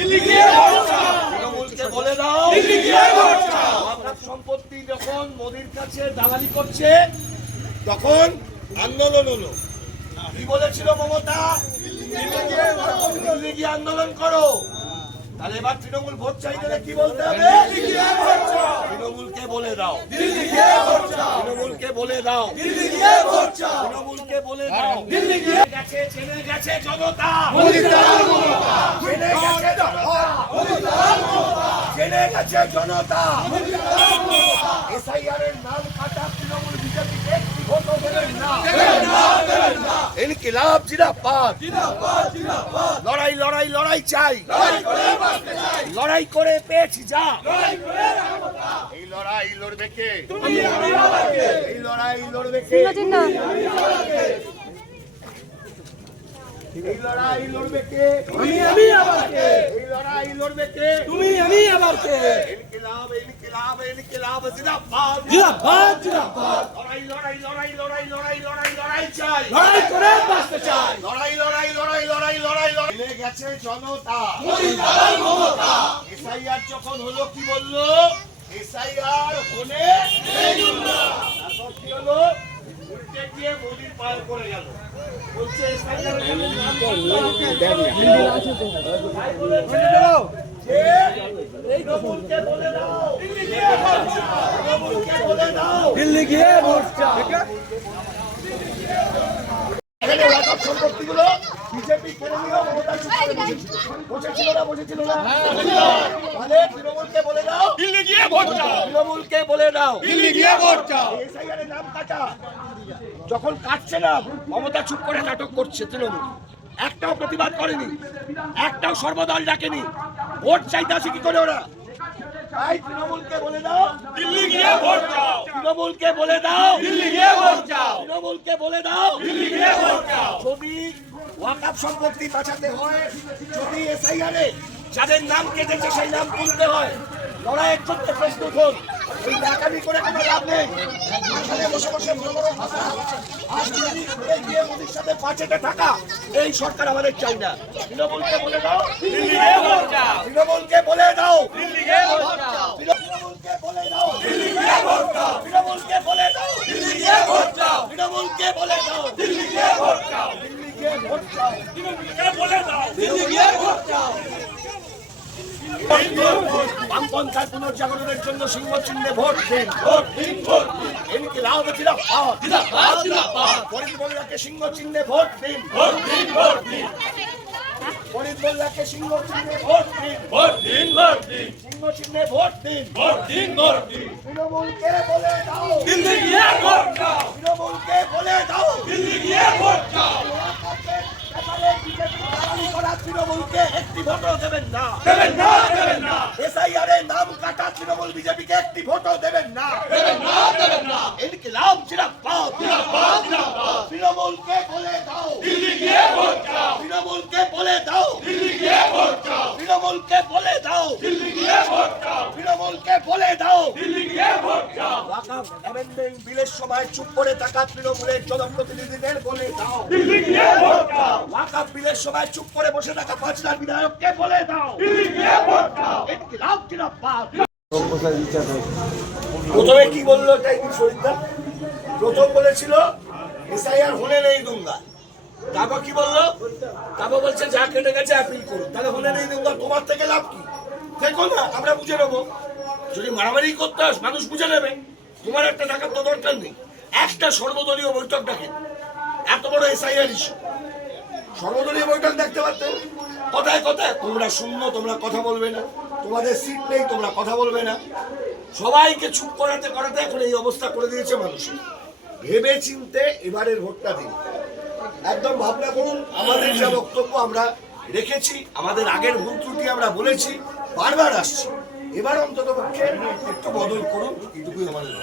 তৃণমূলকে বলে দাও সম্পত্তি যখন মোদির কাছে দালালি করছে তখন আন্দোলন হলো। কি বলেছিল মমতা? দিল্লি গিয়ে আন্দোলন করো। তাহলে এবার তৃণমূল ভোট চাইতে কি বলতে হবে? তৃণমূলকে বলে দাও, তৃণমূলকে বলে দাও, তৃণমূলকে বলে দাও। দিল্লি গিয়ে গেছে, চেনে গেছে জনতা, চেনে গেছে জনতা। এসআইআর এর নাম কাটা তৃণমূল বিজেপিকে একটি ভোটও দেবেন না। ইনকিলাব জিন্দাবাদ, লড়াই লড়াই লড়াই চাই, লড়াই করে পেয়েছি যা। এই লড়াই লড়বে কে? এই লড়াই লড়বে কে? এই লড়াই লড়বে কে? আমি আবার কে? এই লড়াই লড়বে কে? তুমি আমি আবার কে? ইনকিলাব ইনকিলাব ইনকিলাব জিন্দাবাদ, জিন্দাবাদ জিন্দাবাদ। লড়াই লড়াই লড়াই লড়াই লড়াই লড়াই লড়াই চাই, লড়াই করে বাঁচতে চাই। লড়াই লড়াই লড়াই লড়াই লড়াই লড়াই মিলে গেছে জনতা। এসআইআর যখন হলো কি বললো? এসআইআর হলে তারপর কি হলো? উল্টে গিয়ে মোদির পায়ে পড়ে গেল। বলছে এসআইআর তৃণমূলকে বলে দাও, তৃণমূলকে বলে দাও দিল্লি গিয়ে ভোট চাও। সম্পত্তিগুলো বিজেপি কেড়ে নিয়েও মমতা বসেছিল না, বসেছিল না। তাহলে তৃণমূলকে বলে দাও দিল্লি গিয়ে ভোট চাও, তৃণমূলকে বলে দাও দিল্লি গিয়ে ভোট চাও। এসআইআর নাম কাটা যখন কাটছে না, মমতা চুপ করে নাটক করছে। তৃণমূল একটাও প্রতিবাদ করেনি, একটাও সর্বদল ডাকেনি। ভোট চাইতে আসে কি করে ওরা? তাই তৃণমূলকে বলে দাও দিল্লি গিয়ে ভোট চাও, তৃণমূলকে বলে দাও দিল্লি গিয়ে ভোট চাও, তৃণমূলকে বলে দাও দিল্লি গিয়ে ভোট চাও। যদি ওয়াকফ সম্পত্তি বাঁচাতে হয়, যদি এসআইআরে যাদের নাম কেটেছে সেই নাম তুলতে হয়, লড়াইয়ের জন্য প্রস্তুত হন। এই ডাকামি করে কোনো লাভ নেই। বসে বসে গিয়ে মোদির সাথে পাচেটে থাকা এই সরকার আমাদের চাই না। তৃণমূলকে বলে দাও দিল্লি গিয়ে ভোট চাও, তৃণমূলকে বলে দাও দিল্লি গিয়ে ভোট চাও, তৃণমূলকে বলে দাও দিল্লি গিয়ে ভোট চাও, তৃণমূলকে বলে দাও দিল্লি গিয়ে ভোট চাও, তৃণমূলকে বলে দাও দিল্লি গিয়ে ভোট চাও, দিল্লি গিয়ে ভোট চাও, তৃণমূলকে বলে দাও দিল্লি গিয়ে ভোট চাও। বামপন্থার পুনর্জাগরণের জন্য সিংহ চিহ্নে ভোট দিন, ভোট দিন, ভোট দিন। ইনকিলাব জিন্দাবাদ, জিন্দাবাদ জিন্দাবাদ। ফরিদ মোল্লাকে সিংহ চিহ্নে ভোট দিন, ভোট দিন, ভোট দিন। ফরিদ মোল্লাকে সিংহ চিহ্নে ভোট দিন, ভোট দিন, ভোট দিন। সিংহ চিহ্নে ভোট দিন, ভোট দিন, ভোট দিন। তৃণমূলকে বলে দাও দিল্লি গিয়ে ভোট চাও, তৃণমূলকে বলে দাও দিল্লি গিয়ে ভোট চাও। তৃণমূলকে একটি ভোটও দেবেন না, দেবেন না, দেবেন না। এসআইআর এর নাম কাটা তৃণমূল বিজেপিকে একটি ভোটও দেবেন না, দেবেন না, দেবেন না। ইনকিলাব জিন্দাবাদ, জিন্দাবাদ জিন্দাবাদ। তৃণমূলকে বলে দাও দিল্লি গিয়ে ভোট চাও, তৃণমূলকে বলে দাও দিল্লি গিয়ে ভোট চাও, তৃণমূলকে বলে দাও দিল্লি গিয়ে ভোট চাও, তৃণমূলকে বলে দাও দিল্লি গিয়ে ভোট চাও। ওয়াকফ অ্যামেন্ডমেন্ট বিলের সময় চুপ করে থাকা তৃণমূলের জনপ্রতিনিধিদের বলে দাও দিল্লি গিয়ে ভোট চাও। ওয়াকফ বিলের সময় চুপ করে বসে থাকা 5 লাখ বিধায়ককে বলে দাও দিল্লি গিয়ে ভোট চাও। ইনকিলাব জিন্দাবাদ। প্রথমে কি বললো তাই শহীদরা? প্রথম বলেছিল এসআইআর হলে নেই দুঙ্গা। তারপর কি বললো? তারপর বলছে যা কেটে গেছে অ্যাপিল করুন। তাহলে হলে নেই দুঙ্গা, তোমার থেকে লাভ কি? দেখো না, আমরা বুঝে নেবো। যদি মারামারি করতে হয় মানুষ বুঝে নেবে। তোমার একটা টাকার তো দরকার নেই। একটা সর্বদলীয় বৈঠক ডাকেন, এত বড় এসআইআর ইস্যু। সর্বদলীয় বৈঠক দেখতে পারতেন। কথায় কথায় তোমরা শূন্য, তোমরা কথা বলবে না, তোমাদের সিট নেই, তোমরা কথা বলবে না। সবাইকে চুপ করাতে করাতে এখন এই অবস্থা করে দিয়েছে মানুষের। ভেবে চিনতে এবারের ভোটটা দিন, একদম ভাবনা করুন। আমাদের যা বক্তব্য আমরা রেখেছি, আমাদের আগের ভুল ত্রুটি আমরা বলেছি, বারবার আসছি। এবার অন্তত পক্ষে একটু বদল করুন, এটুকুই আমাদের।